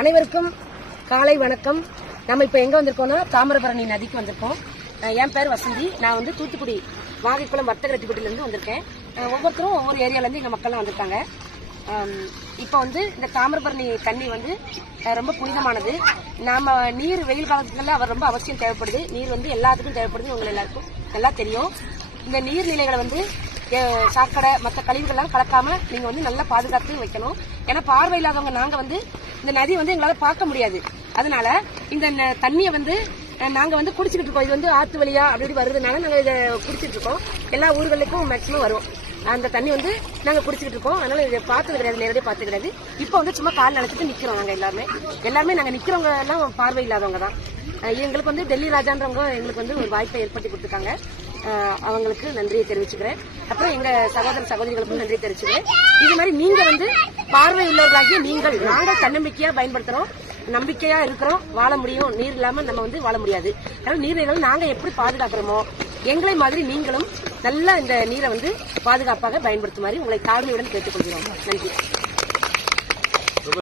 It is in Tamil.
அனைவருக்கும் காலை வணக்கம். நம்ம இப்போ எங்க வந்திருக்கோம்னா தாமிரபரணி நதிக்கு வந்திருக்கோம். என் பேர் வசந்தி. நான் வந்து தூத்துக்குடி வாகைக்குளம் வர்த்தக ரெட்டிப்பட்டிலேருந்து வந்திருக்கேன் ஒவ்வொருத்தரும் ஒவ்வொரு ஏரியாலேருந்து எங்கள் மக்கள்லாம் வந்திருக்காங்க. இப்போ வந்து இந்த தாமிரபரணி தண்ணி வந்து ரொம்ப புனிதமானது. நாம நீர் வெயில் காலத்துல அவர் ரொம்ப அவசியம் தேவைப்படுது. நீர் வந்து எல்லாத்துக்கும் தேவைப்படுது. உங்களை எல்லாருக்கும் நல்லா தெரியும். இந்த நீர்நிலைகளை வந்து சாக்கடை மற்ற கழிவுகள்லாம் கலக்காம நீங்க வந்து நல்லா பாதுகாத்து வைக்கணும். ஏன்னா பார்வையில்லாதவங்க நாங்க வந்து இந்த நதி வந்து எங்களால பார்க்க முடியாது. அதனால இந்த ந- தண்ணியை வந்து நாங்க வந்து குடிச்சிட்டு இருக்கோம். இது வந்து ஆத்து வழியா அப்படி வருதுனால நாங்க இதை குடிச்சிட்டு இருக்கோம். எல்லா ஊர்களுக்கும் மேக்சிமம் வரும். அந்த தண்ணி வந்து நாங்க குடிச்சிட்டு இருக்கோம். அதனால இதை பார்த்தது கிடையாது நேரடியாக பார்த்தது கிடையாது. இப்போ வந்து சும்மா கால் நினைச்சிட்டு நிக்கிறோம் நாங்க எல்லாருமே எல்லாமே நாங்க நிக்கிறவங்க எல்லாம் பார்வை இல்லாதவங்க தான். எங்களுக்கு வந்து டெல்லி ராஜான்றவங்க எங்களுக்கு வந்து ஒரு வாய்ப்பை ஏற்படுத்தி கொடுத்துருக்காங்க. அவங்களுக்கு நன்றியை தெரிவிச்சுக்கிறேன். அப்புறம் எங்க சகோதர சகோதரிகளுக்கும் நன்றி தெரிவிச்சுக்கிறேன். இது மாதிரி நீங்க வந்து பார்வை உள்ளவர்களாகிய நீங்கள் நாங்கள் தன்னம்பிக்கையா பயன்படுத்துறோம் நம்பிக்கையா இருக்கிறோம் வாழ முடியும். நீர் இல்லாம நம்ம வந்து வாழ முடியாது. அதனால நீர்நிலைகள் நாங்க எப்படி பாதுகாக்கிறோமோ எங்களை மாதிரி நீங்களும் நல்லா இந்த நீரை வந்து பாதுகாப்பாக பயன்படுத்துமாறு உங்களை தாழ்மையுடன் கேட்டுக்கொள்கிறோம். நன்றி.